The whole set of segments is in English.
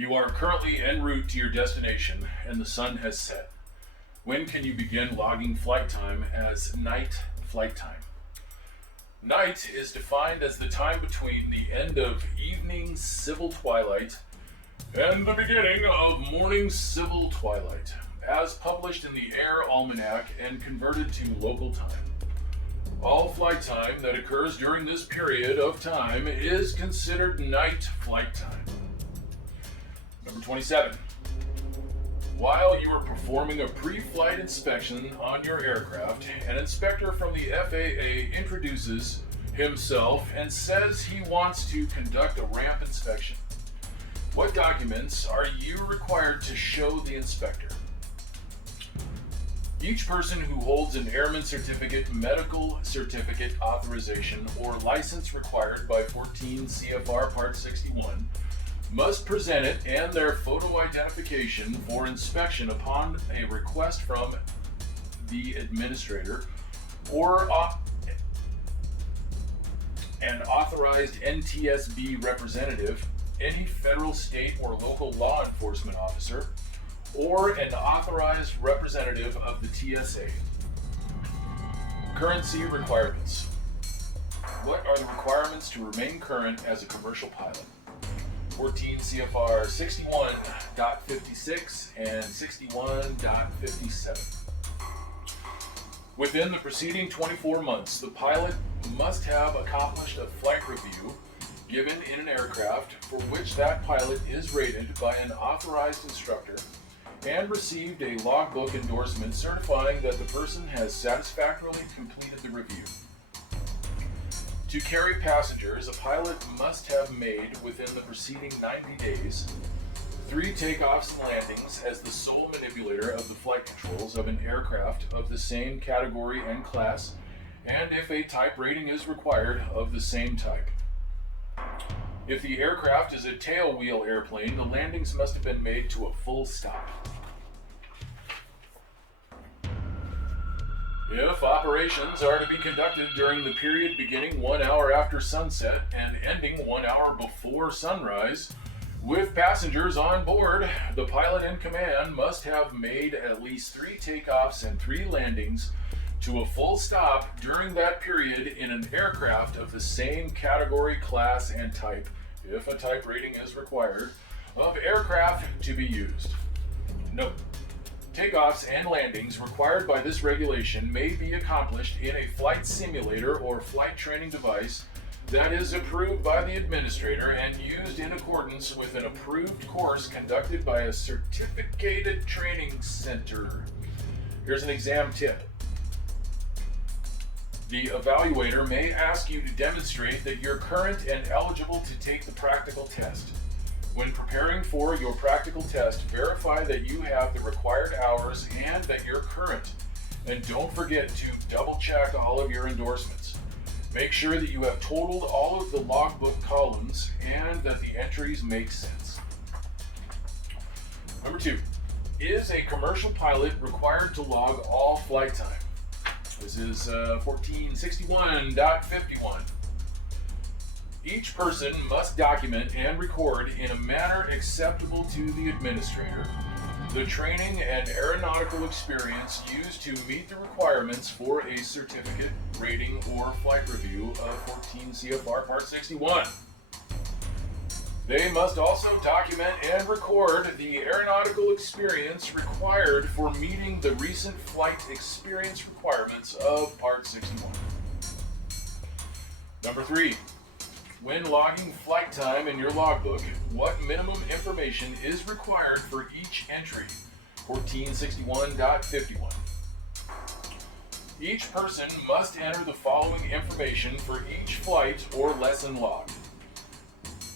You are currently en route to your destination and the sun has set. When can you begin logging flight time as night flight time? Night is defined as the time between the end of evening civil twilight and the beginning of morning civil twilight, as published in the Air Almanac and converted to local time. All flight time that occurs during this period of time is considered night flight time. Number 27. While you are performing a pre-flight inspection on your aircraft, an inspector from the FAA introduces himself and says he wants to conduct a ramp inspection. What documents are you required to show the inspector? Each person who holds an airman certificate, medical certificate, authorization, or license required by 14 CFR Part 61 must present it and their photo identification for inspection upon a request from the administrator or an authorized NTSB representative, any federal, state, or local law enforcement officer, or an authorized representative of the TSA. Currency requirements. What are the requirements to remain current as a commercial pilot? 14 CFR 61.56 and 61.57. Within the preceding 24 months, the pilot must have accomplished a flight review given in an aircraft for which that pilot is rated by an authorized instructor and received a logbook endorsement certifying that the person has satisfactorily completed the review. To carry passengers, a pilot must have made within the preceding 90 days 3 takeoffs and landings as the sole manipulator of the flight controls of an aircraft of the same category and class, and if a type rating is required, of the same type. If the aircraft is a tailwheel airplane, the landings must have been made to a full stop. If operations are to be conducted during the period beginning 1 hour after sunset and ending 1 hour before sunrise, with passengers on board, the pilot in command must have made at least 3 takeoffs and 3 landings to a full stop during that period in an aircraft of the same category, class, and type, if a type rating is required, of aircraft to be used. Note: takeoffs and landings required by this regulation may be accomplished in a flight simulator or flight training device that is approved by the administrator and used in accordance with an approved course conducted by a certificated training center. Here's an exam tip. The evaluator may ask you to demonstrate that you're current and eligible to take the practical test. When preparing for your practical test, verify that you have the required hours and that you're current. And don't forget to double check all of your endorsements. Make sure that you have totaled all of the logbook columns and that the entries make sense. Number 2, is a commercial pilot required to log all flight time? This is 1461.51. Each person must document and record in a manner acceptable to the administrator the training and aeronautical experience used to meet the requirements for a certificate, rating, or flight review of 14 CFR Part 61. They must also document and record the aeronautical experience required for meeting the recent flight experience requirements of Part 61. Number 3. When logging flight time in your logbook, what minimum information is required for each entry? 1461.51. Each person must enter the following information for each flight or lesson log.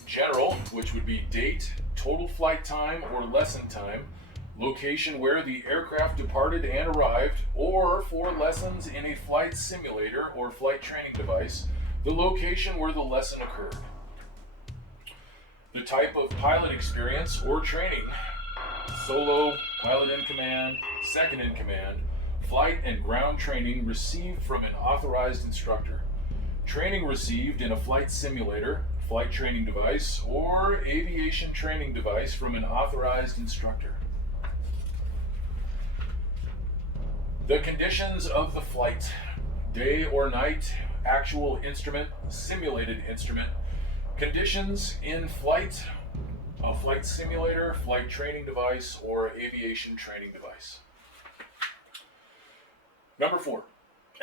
General, which would be date, total flight time or lesson time, location where the aircraft departed and arrived, or for lessons in a flight simulator or flight training device, the location where the lesson occurred. The type of pilot experience or training: solo, pilot in command, second in command, flight and ground training received from an authorized instructor. Training received in a flight simulator, flight training device, or aviation training device from an authorized instructor. The conditions of the flight: day or night, actual instrument, simulated instrument. Conditions in flight: a flight simulator, flight training device, or aviation training device. Number 4.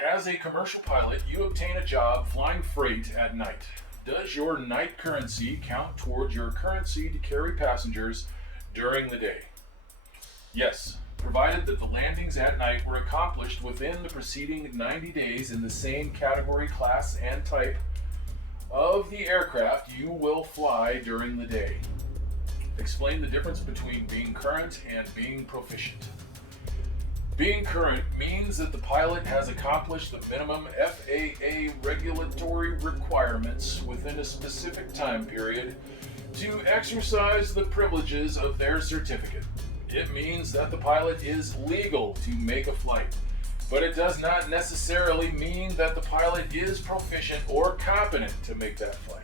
As a commercial pilot, you obtain a job flying freight at night. Does your night currency count towards your currency to carry passengers during the day? Yes, provided that the landings at night were accomplished within the preceding 90 days in the same category, class, and type of the aircraft you will fly during the day. Explain the difference between being current and being proficient. Being current means that the pilot has accomplished the minimum FAA regulatory requirements within a specific time period to exercise the privileges of their certificate. It means that the pilot is legal to make a flight, but it does not necessarily mean that the pilot is proficient or competent to make that flight.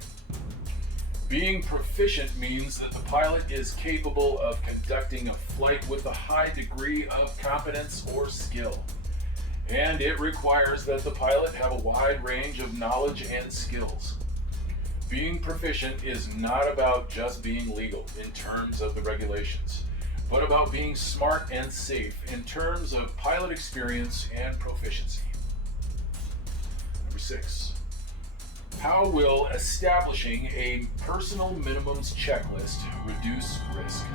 Being proficient means that the pilot is capable of conducting a flight with a high degree of competence or skill, and it requires that the pilot have a wide range of knowledge and skills. Being proficient is not about just being legal in terms of the regulations, but about being smart and safe in terms of pilot experience and proficiency. Number 6. How will establishing a personal minimums checklist reduce risk?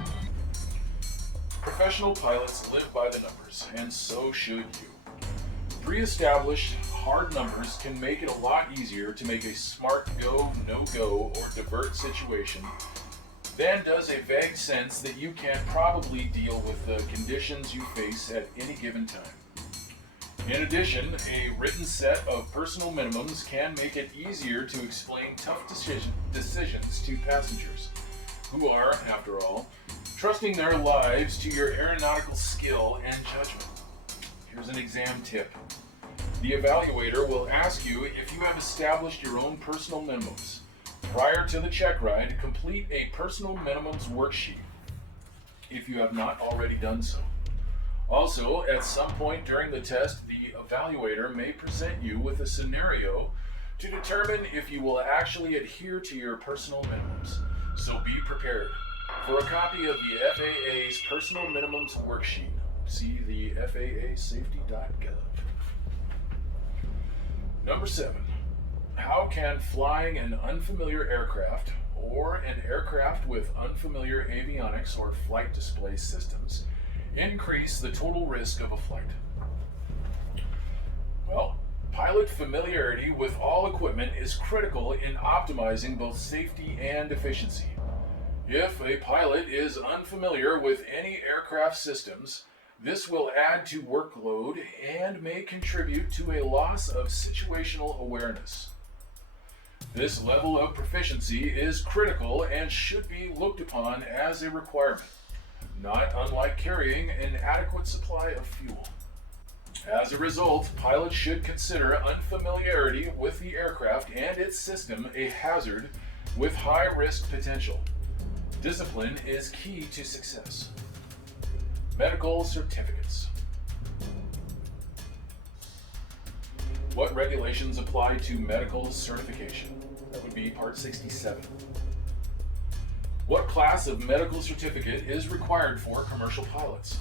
Professional pilots live by the numbers, and so should you. Pre-established hard numbers can make it a lot easier to make a smart go, no-go, or divert situation than does a vague sense that you can probably deal with the conditions you face at any given time. In addition, a written set of personal minimums can make it easier to explain tough decisions to passengers, who are, after all, trusting their lives to your aeronautical skill and judgment. Here's an exam tip. The evaluator will ask you if you have established your own personal minimums. Prior to the check ride, complete a personal minimums worksheet if you have not already done so. Also, at some point during the test, the evaluator may present you with a scenario to determine if you will actually adhere to your personal minimums. So be prepared. For a copy of the FAA's Personal Minimums Worksheet, see the FAAsafety.gov. Number 7. How can flying an unfamiliar aircraft or an aircraft with unfamiliar avionics or flight display systems increase the total risk of a flight? Well, pilot familiarity with all equipment is critical in optimizing both safety and efficiency. If a pilot is unfamiliar with any aircraft systems, this will add to workload and may contribute to a loss of situational awareness. This level of proficiency is critical and should be looked upon as a requirement, not unlike carrying an adequate supply of fuel. As a result, pilots should consider unfamiliarity with the aircraft and its system a hazard with high risk potential. Discipline is key to success. Medical certificates. What regulations apply to medical certification? That would be Part 67. What class of medical certificate is required for commercial pilots?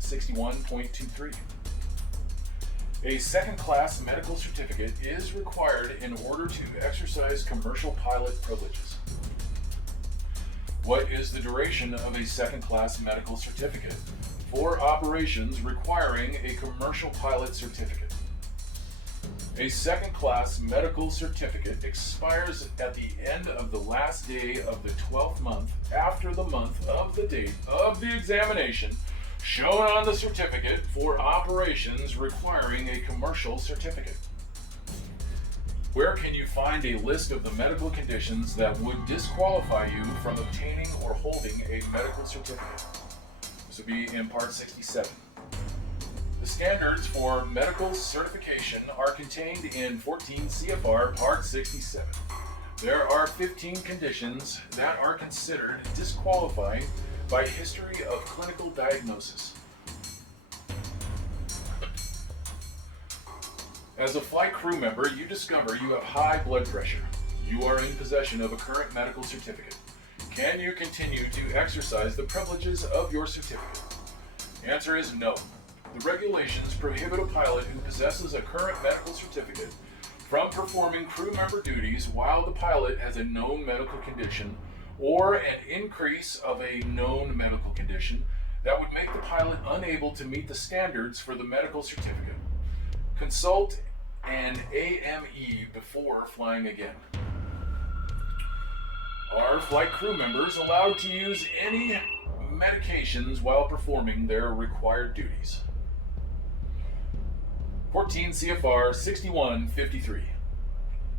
61.23. A second-class medical certificate is required in order to exercise commercial pilot privileges. What is the duration of a second-class medical certificate for operations requiring a commercial pilot certificate? A second-class medical certificate expires at the end of the last day of the 12th month after the month of the date of the examination shown on the certificate for operations requiring a commercial certificate. Where can you find a list of the medical conditions that would disqualify you from obtaining or holding a medical certificate? This would be in Part 67. The standards for medical certification are contained in 14 CFR Part 67. There are 15 conditions that are considered disqualifying by history of clinical diagnosis. As a flight crew member, you discover you have high blood pressure. You are in possession of a current medical certificate. Can you continue to exercise the privileges of your certificate? Answer is no. The regulations prohibit a pilot who possesses a current medical certificate from performing crew member duties while the pilot has a known medical condition or an increase of a known medical condition that would make the pilot unable to meet the standards for the medical certificate. Consult an AME before flying again. Are flight crew members allowed to use any medications while performing their required duties? 14 CFR 6153.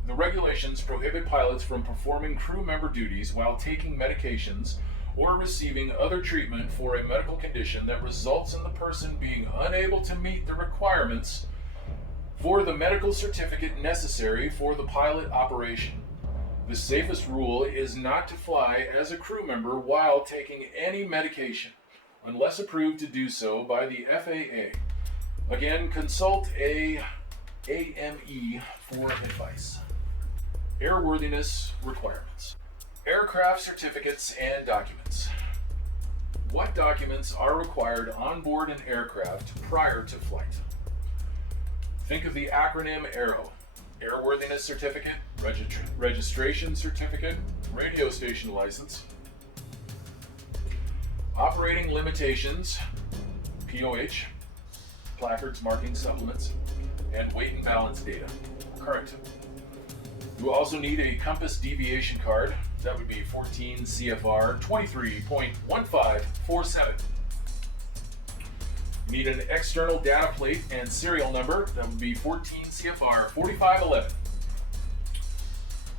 The regulations prohibit pilots from performing crew member duties while taking medications or receiving other treatment for a medical condition that results in the person being unable to meet the requirements for the medical certificate necessary for the pilot operation. The safest rule is not to fly as a crew member while taking any medication, unless approved to do so by the FAA. Again, consult a AME for advice. Airworthiness requirements. Aircraft certificates and documents. What documents are required on board an aircraft prior to flight? Think of the acronym AERO. Airworthiness Certificate, Registration Certificate, Radio Station License, Operating Limitations, POH, Placards, Markings, Supplements, and Weight and Balance Data, current. You also need a compass deviation card. That would be 14 CFR 23.1547. You need an external data plate and serial number. That would be 14 CFR 4511.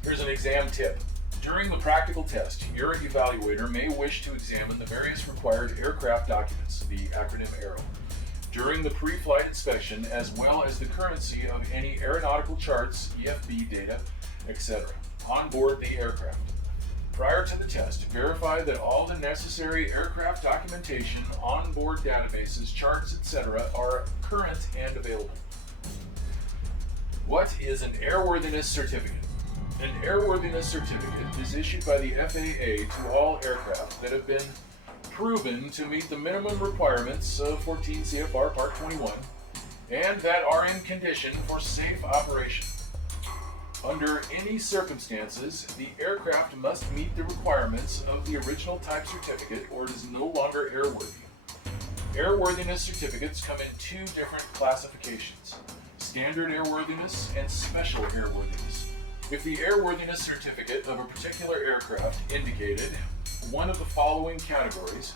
Here's an exam tip. During the practical test, your evaluator may wish to examine the various required aircraft documents, the acronym AERO, during the pre-flight inspection, as well as the currency of any aeronautical charts, EFB data, etc., on board the aircraft. Prior to the test, verify that all the necessary aircraft documentation, onboard databases, charts, etc. are current and available. What is an airworthiness certificate? An airworthiness certificate is issued by the FAA to all aircraft that have been proven to meet the minimum requirements of 14 CFR Part 21 and that are in condition for safe operation. Under any circumstances, the aircraft must meet the requirements of the original type certificate or it is no longer airworthy. Airworthiness certificates come in two different classifications: standard airworthiness and special airworthiness. If the airworthiness certificate of a particular aircraft indicated one of the following categories,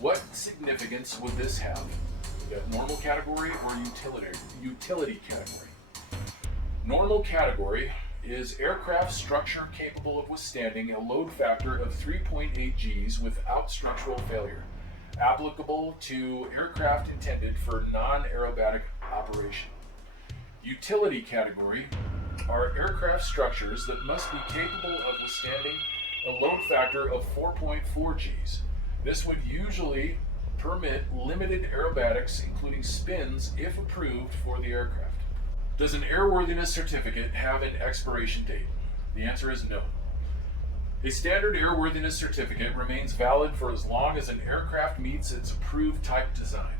what significance would this have? That normal category or utility category? Normal category is aircraft structure capable of withstanding a load factor of 3.8 Gs without structural failure, applicable to aircraft intended for non-aerobatic operation. Utility category are aircraft structures that must be capable of withstanding a load factor of 4.4 Gs. This would usually permit limited aerobatics, including spins, if approved for the aircraft. Does an airworthiness certificate have an expiration date? The answer is no. A standard airworthiness certificate remains valid for as long as an aircraft meets its approved type design,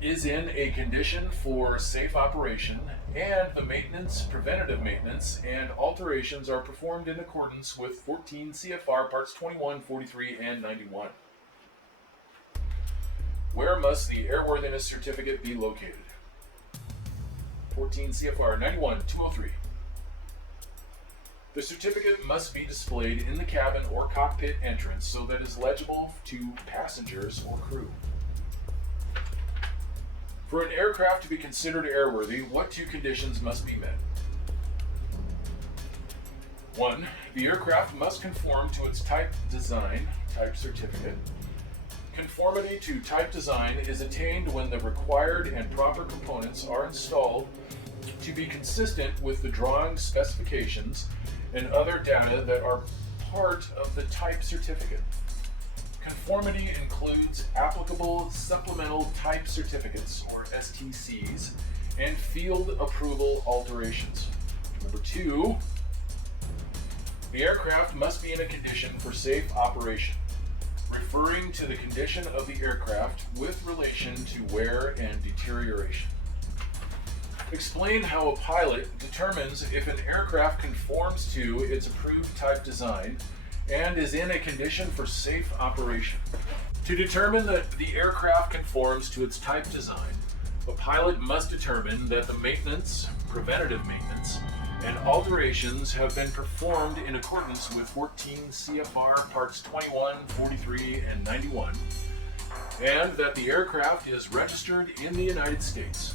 is in a condition for safe operation, and the maintenance, preventative maintenance, and alterations are performed in accordance with 14 CFR Parts 21, 43, and 91. Where must the airworthiness certificate be located? 14 CFR 91-203. The certificate must be displayed in the cabin or cockpit entrance so that it is legible to passengers or crew. For an aircraft to be considered airworthy, what two conditions must be met? 1. The aircraft must conform to its type design, type certificate. Conformity to type design is attained when the required and proper components are installed to be consistent with the drawing specifications and other data that are part of the type certificate. Conformity includes applicable supplemental type certificates, or STCs, and field approval alterations. Number 2, the aircraft must be in a condition for safe operation, referring to the condition of the aircraft with relation to wear and deterioration. Explain how a pilot determines if an aircraft conforms to its approved type design and is in a condition for safe operation. To determine that the aircraft conforms to its type design, a pilot must determine that the maintenance, preventative maintenance, and alterations have been performed in accordance with 14 CFR Parts 21, 43, and 91, and that the aircraft is registered in the United States.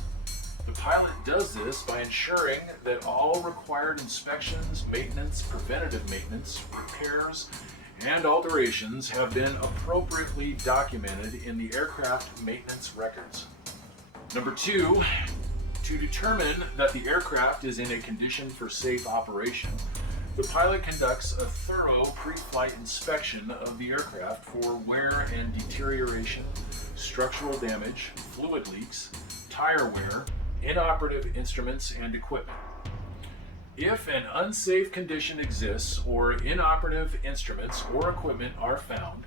The pilot does this by ensuring that all required inspections, maintenance, preventative maintenance, repairs, and alterations have been appropriately documented in the aircraft maintenance records. Number 2, to determine that the aircraft is in a condition for safe operation, the pilot conducts a thorough pre-flight inspection of the aircraft for wear and deterioration, structural damage, fluid leaks, tire wear, inoperative instruments and equipment. If an unsafe condition exists or inoperative instruments or equipment are found,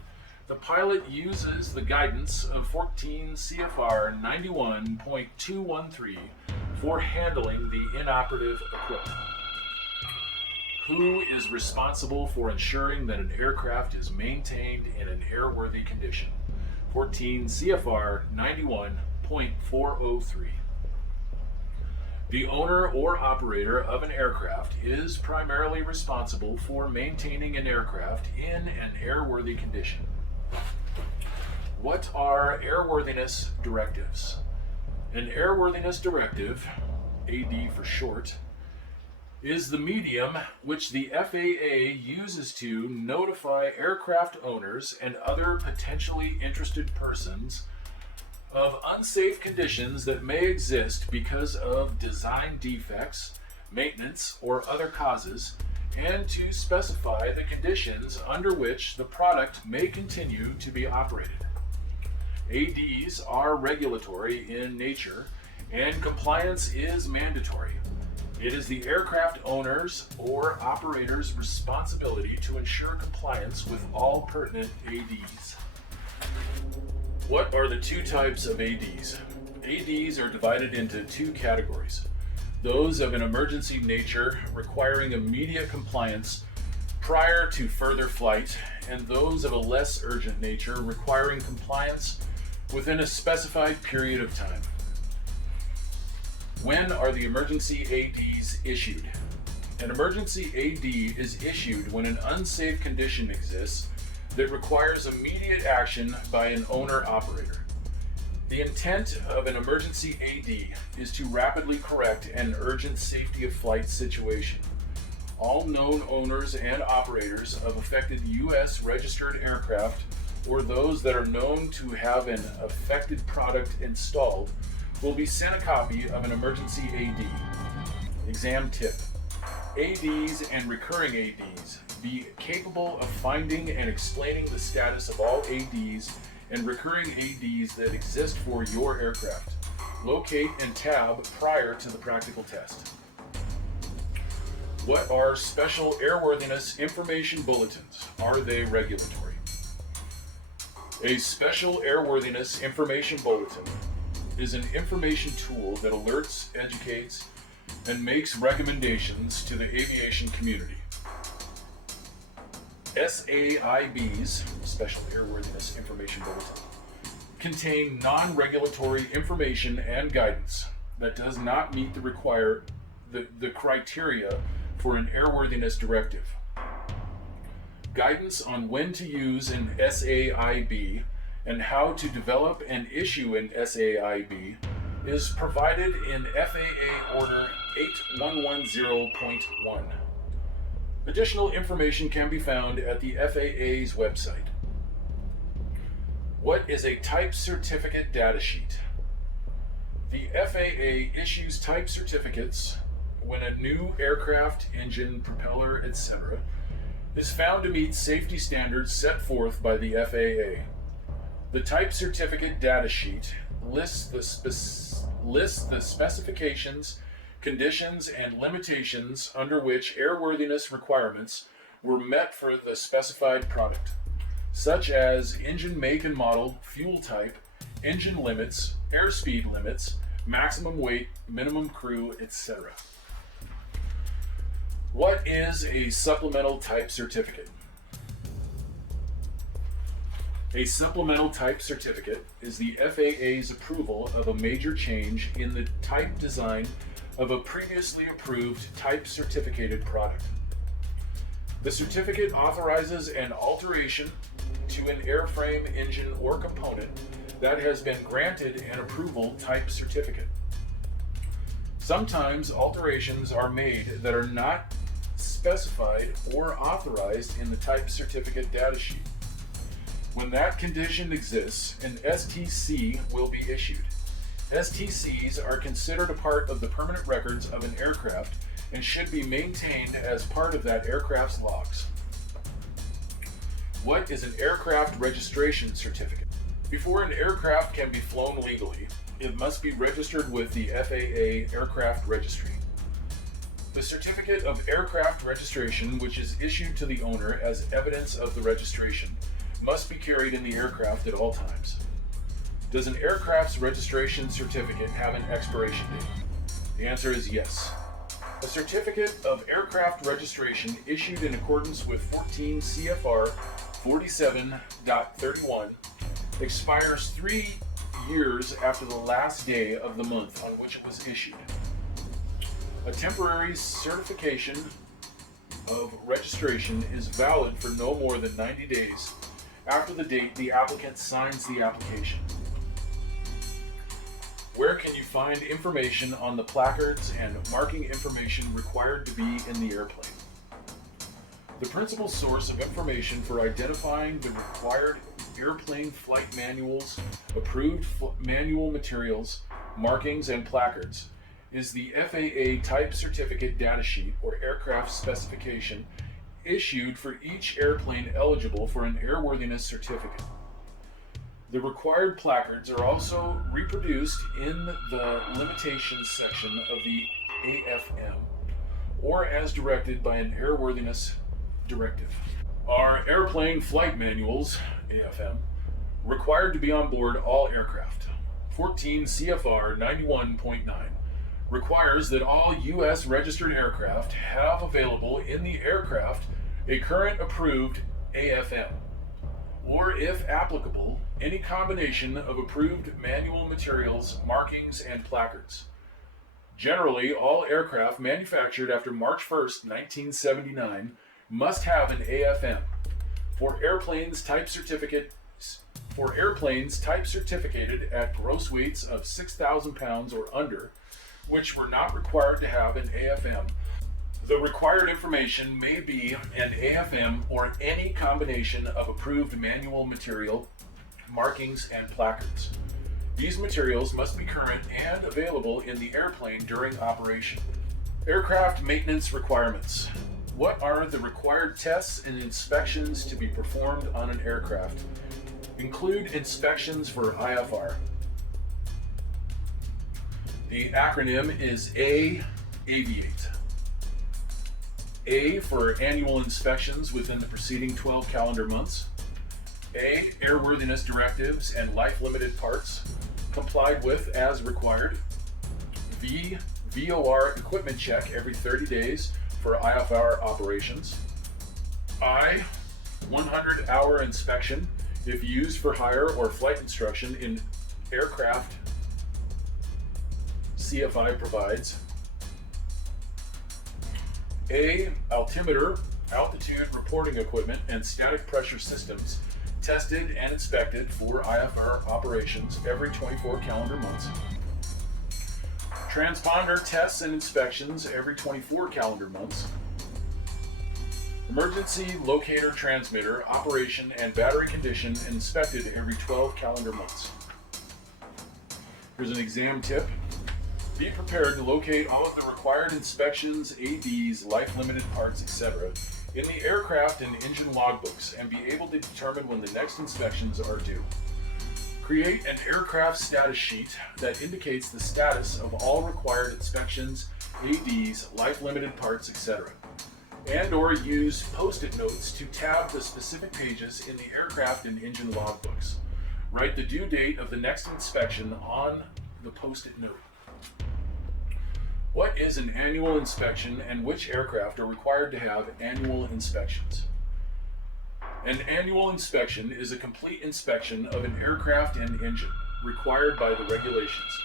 the pilot uses the guidance of 14 CFR 91.213 for handling the inoperative equipment. Who is responsible for ensuring that an aircraft is maintained in an airworthy condition? 14 CFR 91.403. The owner or operator of an aircraft is primarily responsible for maintaining an aircraft in an airworthy condition. What are airworthiness directives? An airworthiness directive, AD for short, is the medium which the FAA uses to notify aircraft owners and other potentially interested persons of unsafe conditions that may exist because of design defects, maintenance, or other causes, and to specify the conditions under which the product may continue to be operated. ADs are regulatory in nature, and compliance is mandatory. It is the aircraft owner's or operator's responsibility to ensure compliance with all pertinent ADs. What are the 2 types of ADs? ADs are divided into 2 categories. Those of an emergency nature requiring immediate compliance prior to further flight, and those of a less urgent nature requiring compliance within a specified period of time. When are the emergency ADs issued? An emergency AD is issued when an unsafe condition exists that requires immediate action by an owner-operator. The intent of an emergency AD is to rapidly correct an urgent safety of flight situation. All known owners and operators of affected U.S. registered aircraft or those that are known to have an affected product installed will be sent a copy of an emergency AD. Exam tip: ADs and recurring ADs. Be capable of finding and explaining the status of all ADs and recurring ADs that exist for your aircraft. Locate and tab prior to the practical test. What are special airworthiness information bulletins? Are they regulatory? A special airworthiness information bulletin is an information tool that alerts, educates, and makes recommendations to the aviation community. SAIBs, Special Airworthiness Information Bulletin, contain non-regulatory information and guidance that does not meet the criteria for an airworthiness directive. Guidance on when to use an SAIB and how to develop and issue an SAIB is provided in FAA Order 8110.1. Additional information can be found at the FAA's website. What is a type certificate datasheet? The FAA issues type certificates when a new aircraft, engine, propeller, etc., is found to meet safety standards set forth by the FAA. The type certificate data sheet lists the specifications, conditions, and limitations under which airworthiness requirements were met for the specified product, such as engine make and model, fuel type, engine limits, airspeed limits, maximum weight, minimum crew, etc. What is a supplemental type certificate? A supplemental type certificate is the FAA's approval of a major change in the type design of a previously approved type certificated product. The certificate authorizes an alteration to an airframe, engine, or component that has been granted an approval type certificate. Sometimes alterations are made that are not specified or authorized in the type certificate data sheet. When that condition exists, an STC will be issued. STCs are considered a part of the permanent records of an aircraft and should be maintained as part of that aircraft's logs. What is an aircraft registration certificate? Before an aircraft can be flown legally, it must be registered with the FAA Aircraft Registry. The certificate of aircraft registration, which is issued to the owner as evidence of the registration, must be carried in the aircraft at all times. Does an aircraft's registration certificate have an expiration date? The answer is yes. A certificate of aircraft registration issued in accordance with 14 CFR 47.31 expires 3 years after the last day of the month on which it was issued. A temporary certification of registration is valid for no more than 90 days after the date the applicant signs the application. Where can you find information on the placards and marking information required to be in the airplane? The principal source of information for identifying the required airplane flight manuals, approved manual materials, markings, and placards is the FAA Type Certificate Data Sheet or Aircraft Specification issued for each airplane eligible for an airworthiness certificate. The required placards are also reproduced in the limitations section of the AFM, or as directed by an airworthiness directive. Are airplane flight manuals, AFM, required to be on board all aircraft? 14 CFR 91.9 requires that all U.S. registered aircraft have available in the aircraft a current approved AFM, or if applicable, any combination of approved manual materials, markings, and placards. Generally, all aircraft manufactured after March 1st, 1979 must have an AFM. For airplanes type certificated at gross weights of 6,000 pounds or under, which were not required to have an AFM, the required information may be an AFM or any combination of approved manual material, markings, and placards. These materials must be current and available in the airplane during operation. Aircraft maintenance requirements. What are the required tests and inspections to be performed on an aircraft? Include inspections for IFR. The acronym is Aviate. A for annual inspections within the preceding 12 calendar months. A, airworthiness directives and life-limited parts complied with as required. V, VOR equipment check every 30 days for IFR operations. I, 100-hour inspection if used for hire or flight instruction in aircraft CFI provides. A, altimeter, altitude reporting equipment, and static pressure systems tested and inspected for IFR operations every 24 calendar months. Transponder tests and inspections every 24 calendar months. Emergency locator transmitter operation and battery condition inspected every 12 calendar months. Here's an exam tip. Be prepared to locate all of the required inspections, ADs, life-limited parts, etc. in the aircraft and engine logbooks and be able to determine when the next inspections are due. Create an aircraft status sheet that indicates the status of all required inspections, ADs, life-limited parts, etc. And/or use post-it notes to tab the specific pages in the aircraft and engine logbooks. Write the due date of the next inspection on the post-it note. What is an annual inspection and which aircraft are required to have annual inspections? An annual inspection is a complete inspection of an aircraft and engine required by the regulations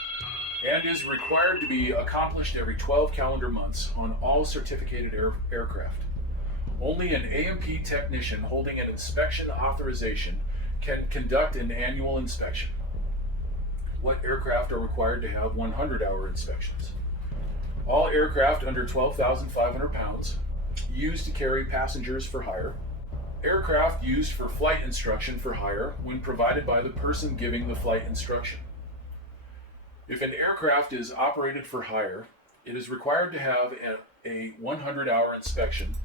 and is required to be accomplished every 12 calendar months on all certificated aircraft. Only an A&P technician holding an inspection authorization can conduct an annual inspection. What aircraft are required to have 100-hour inspections? All aircraft under 12,500 pounds, used to carry passengers for hire, aircraft used for flight instruction for hire when provided by the person giving the flight instruction. If an aircraft is operated for hire, it is required to have a 100-hour inspection.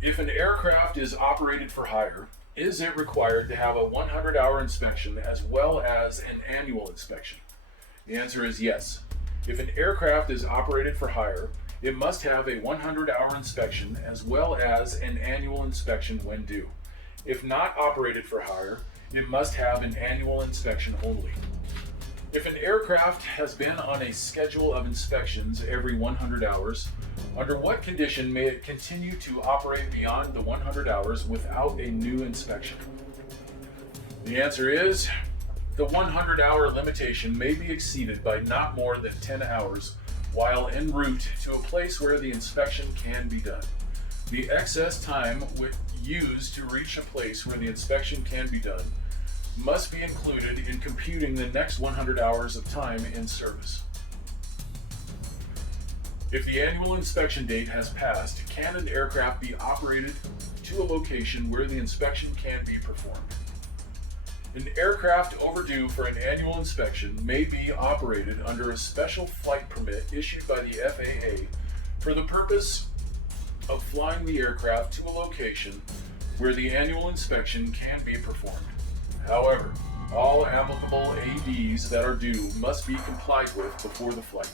If an aircraft is operated for hire, is it required to have a 100-hour inspection as well as an annual inspection? The answer is yes. If an aircraft is operated for hire, it must have a 100-hour inspection as well as an annual inspection when due. If not operated for hire, it must have an annual inspection only. If an aircraft has been on a schedule of inspections every 100 hours, under what condition may it continue to operate beyond the 100 hours without a new inspection? The answer is, the 100-hour limitation may be exceeded by not more than 10 hours while en route to a place where the inspection can be done. The excess time used to reach a place where the inspection can be done must be included in computing the next 100 hours of time in service. If the annual inspection date has passed, can an aircraft be operated to a location where the inspection can be performed? An aircraft overdue for an annual inspection may be operated under a special flight permit issued by the FAA for the purpose of flying the aircraft to a location where the annual inspection can be performed. However, all applicable ADs that are due must be complied with before the flight.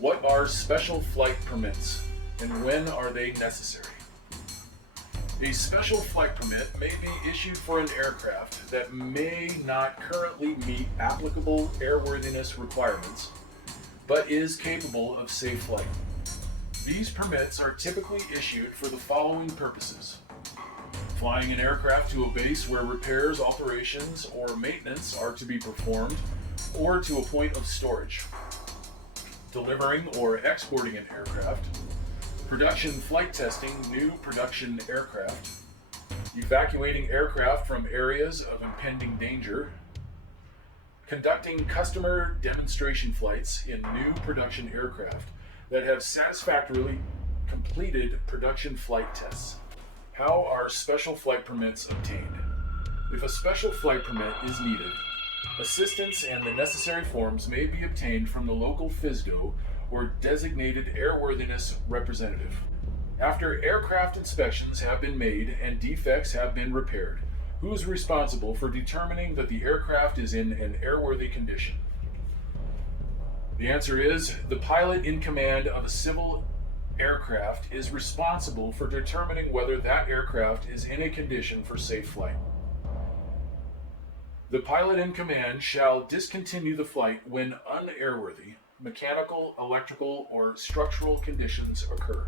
What are special flight permits and when are they necessary? A special flight permit may be issued for an aircraft that may not currently meet applicable airworthiness requirements, but is capable of safe flight. These permits are typically issued for the following purposes: flying an aircraft to a base where repairs, alterations, or maintenance are to be performed, or to a point of storage, delivering or exporting an aircraft, production flight testing new production aircraft, evacuating aircraft from areas of impending danger, conducting customer demonstration flights in new production aircraft that have satisfactorily completed production flight tests. How are special flight permits obtained? If a special flight permit is needed, assistance and the necessary forms may be obtained from the local FSDO or designated airworthiness representative. After aircraft inspections have been made and defects have been repaired, who is responsible for determining that the aircraft is in an airworthy condition? The answer is, the pilot in command of a civil aircraft is responsible for determining whether that aircraft is in a condition for safe flight. The pilot in command shall discontinue the flight when unairworthy mechanical, electrical, or structural conditions occur.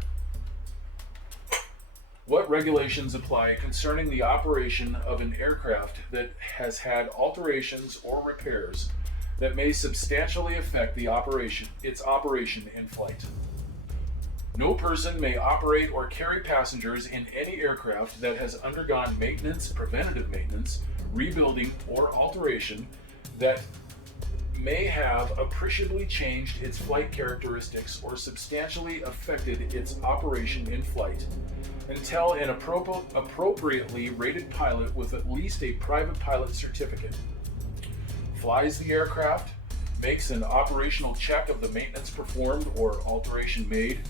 What regulations apply concerning the operation of an aircraft that has had alterations or repairs that may substantially affect its operation in flight? No person may operate or carry passengers in any aircraft that has undergone maintenance, preventative maintenance, rebuilding, or alteration that may have appreciably changed its flight characteristics or substantially affected its operation in flight until an appropriately rated pilot with at least a private pilot certificate flies the aircraft makes an operational check of the maintenance performed or alteration made,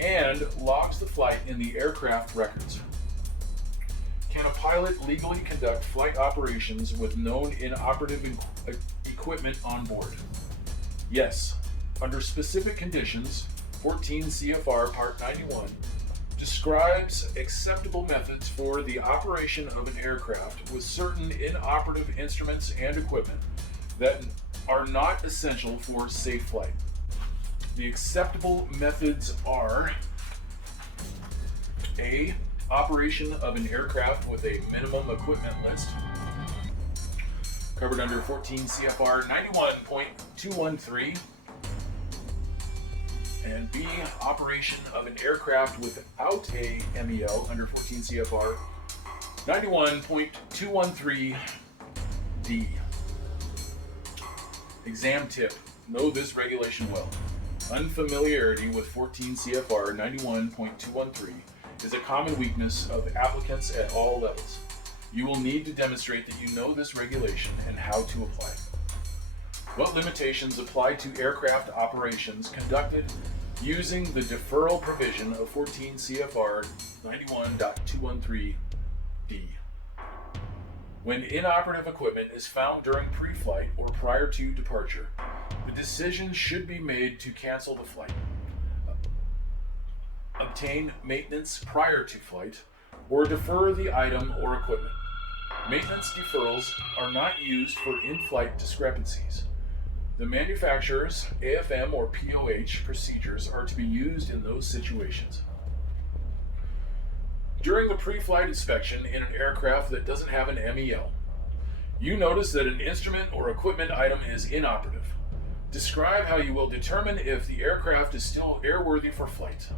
and logs the flight in the aircraft records. Can a pilot legally conduct flight operations with known inoperative equipment on board? Yes. Under specific conditions, 14 CFR Part 91 describes acceptable methods for the operation of an aircraft with certain inoperative instruments and equipment that are not essential for safe flight. The acceptable methods are: A. Operation of an aircraft with a minimum equipment list, covered under 14 CFR 91.213, and B. Operation of an aircraft without a MEL under 14 CFR 91.213D. Exam tip: know this regulation well. Unfamiliarity with 14 CFR 91.213 is a common weakness of applicants at all levels. You will need to demonstrate that you know this regulation and how to apply it. What limitations apply to aircraft operations conducted using the deferral provision of 14 CFR 91.213D? When inoperative equipment is found during pre-flight or prior to departure, the decision should be made to cancel the flight, obtain maintenance prior to flight, or defer the item or equipment. Maintenance deferrals are not used for in-flight discrepancies. The manufacturer's AFM or POH procedures are to be used in those situations. During the pre-flight inspection in an aircraft that doesn't have an MEL, you notice that an instrument or equipment item is inoperative. Describe how you will determine if the aircraft is still airworthy for flight.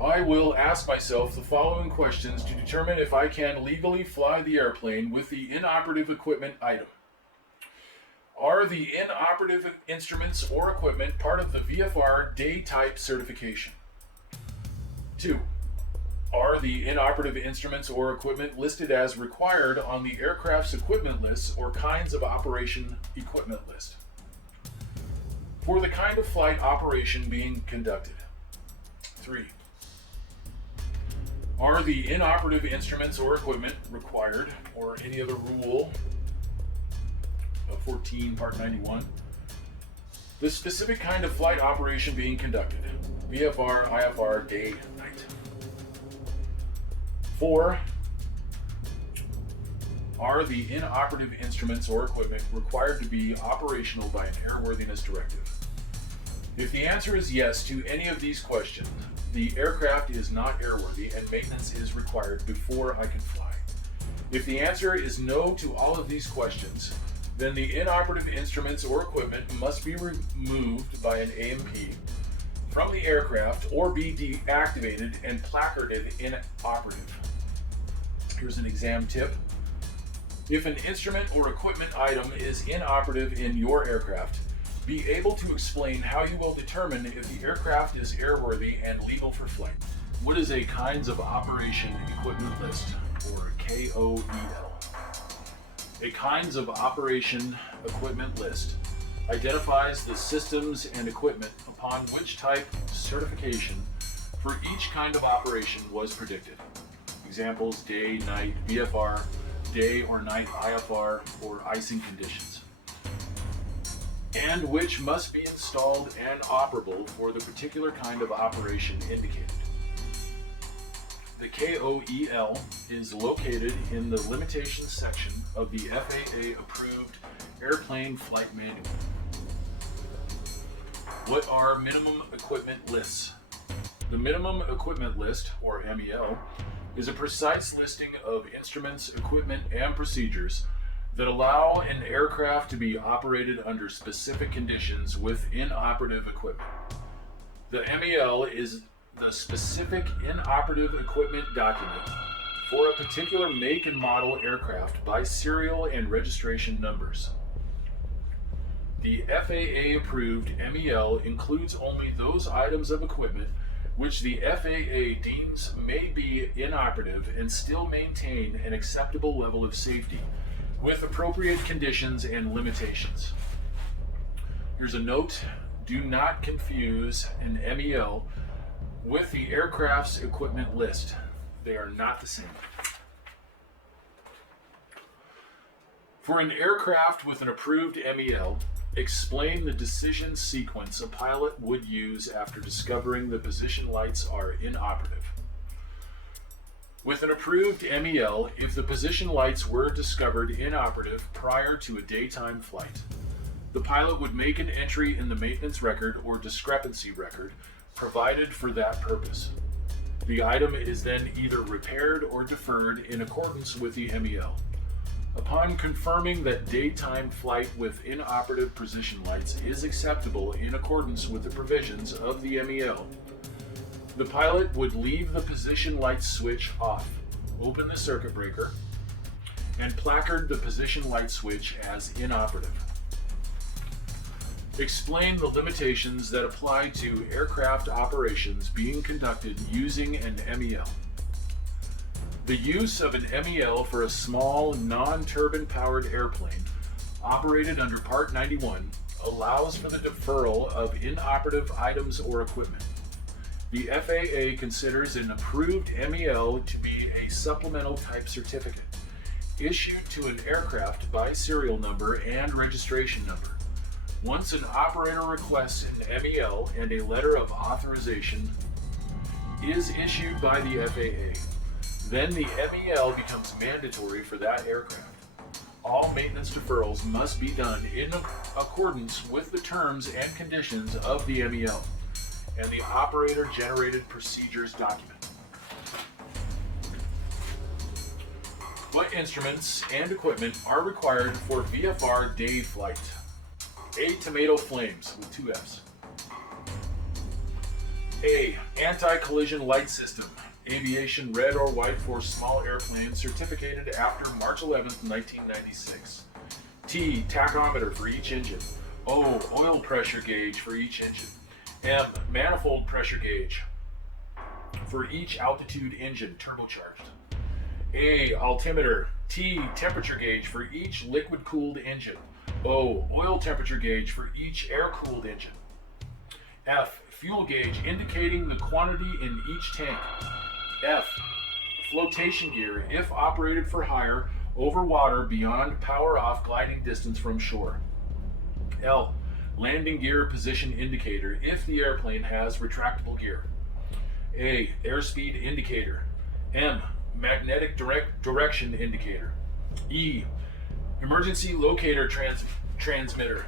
I will ask myself the following questions to determine if I can legally fly the airplane with the inoperative equipment item. Are the inoperative instruments or equipment part of the VFR day type certification? 2. Are the inoperative instruments or equipment listed as required on the aircraft's equipment list or kinds of operation equipment list? For the kind of flight operation being conducted. 3. Are the inoperative instruments or equipment required, or any other rule of 14 Part 91, the specific kind of flight operation being conducted? VFR, IFR, day, night. 4. Are the inoperative instruments or equipment required to be operational by an airworthiness directive? If the answer is yes to any of these questions, the aircraft is not airworthy and maintenance is required before I can fly. If the answer is no to all of these questions, then the inoperative instruments or equipment must be removed by an AMP from the aircraft or be deactivated and placarded inoperative. Here's an exam tip. If an instrument or equipment item is inoperative in your aircraft, be able to explain how you will determine if the aircraft is airworthy and legal for flight. What is a kinds of operation equipment list, or KOEL? A kinds of operation equipment list identifies the systems and equipment upon which type certification for each kind of operation was predicted. Examples: day, night, VFR, day or night IFR, or icing conditions, and which must be installed and operable for the particular kind of operation indicated. The KOEL is located in the limitations section of the FAA-approved Airplane Flight Manual. What are minimum equipment lists? The minimum equipment list, or MEL, is a precise listing of instruments, equipment, and procedures that allow an aircraft to be operated under specific conditions with inoperative equipment. The MEL is the specific inoperative equipment document for a particular make and model aircraft by serial and registration numbers. The FAA-approved MEL includes only those items of equipment which the FAA deems may be inoperative and still maintain an acceptable level of safety, with appropriate conditions and limitations. Here's a note: do not confuse an MEL with the aircraft's equipment list. They are not the same. For an aircraft with an approved MEL, explain the decision sequence a pilot would use after discovering the position lights are inoperative. With an approved MEL, if the position lights were discovered inoperative prior to a daytime flight, the pilot would make an entry in the maintenance record or discrepancy record provided for that purpose. The item is then either repaired or deferred in accordance with the MEL. Upon confirming that daytime flight with inoperative position lights is acceptable in accordance with the provisions of the MEL, the pilot would leave the position light switch off, open the circuit breaker, and placard the position light switch as inoperative. Explain the limitations that apply to aircraft operations being conducted using an MEL. The use of an MEL for a small, non-turbine powered airplane operated under Part 91 allows for the deferral of inoperative items or equipment. The FAA considers an approved MEL to be a supplemental type certificate issued to an aircraft by serial number and registration number. Once an operator requests an MEL and a letter of authorization is issued by the FAA, then the MEL becomes mandatory for that aircraft. All maintenance deferrals must be done in accordance with the terms and conditions of the MEL and the operator-generated procedures document. What instruments and equipment are required for VFR day flight? A. Tomato flames with 2 F's. A. Anti-collision light system. Aviation red or white for small airplanes certificated after March 11, 1996. T. Tachometer for each engine. O. Oil pressure gauge for each engine. M. Manifold pressure gauge for each altitude engine turbocharged. A. Altimeter. T. Temperature gauge for each liquid-cooled engine. O. Oil temperature gauge for each air-cooled engine. F. Fuel gauge indicating the quantity in each tank. F. Flotation gear if operated for hire over water beyond power-off gliding distance from shore. L. Landing gear position indicator if the airplane has retractable gear. A. Airspeed indicator. M. Magnetic direction indicator. E. Emergency locator transmitter.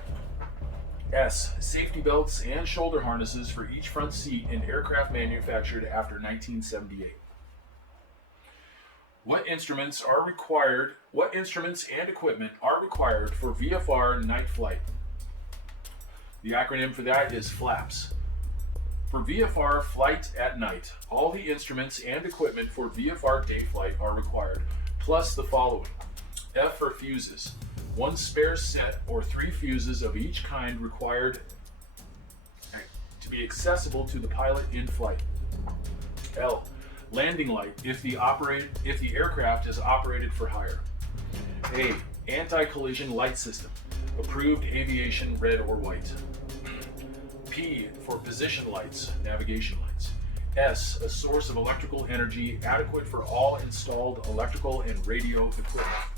S. Safety belts and shoulder harnesses for each front seat in aircraft manufactured after 1978. What instruments and equipment are required for VFR night flight? The acronym for that is FLAPS. For VFR flight at night, all the instruments and equipment for VFR day flight are required, plus the following. F for fuses. 1 spare set or 3 fuses of each kind required to be accessible to the pilot in flight. L. Landing light if the aircraft is operated for hire. A. Anti-collision light system. Approved aviation red or white. P for position lights, navigation lights. S. A source of electrical energy adequate for all installed electrical and radio equipment.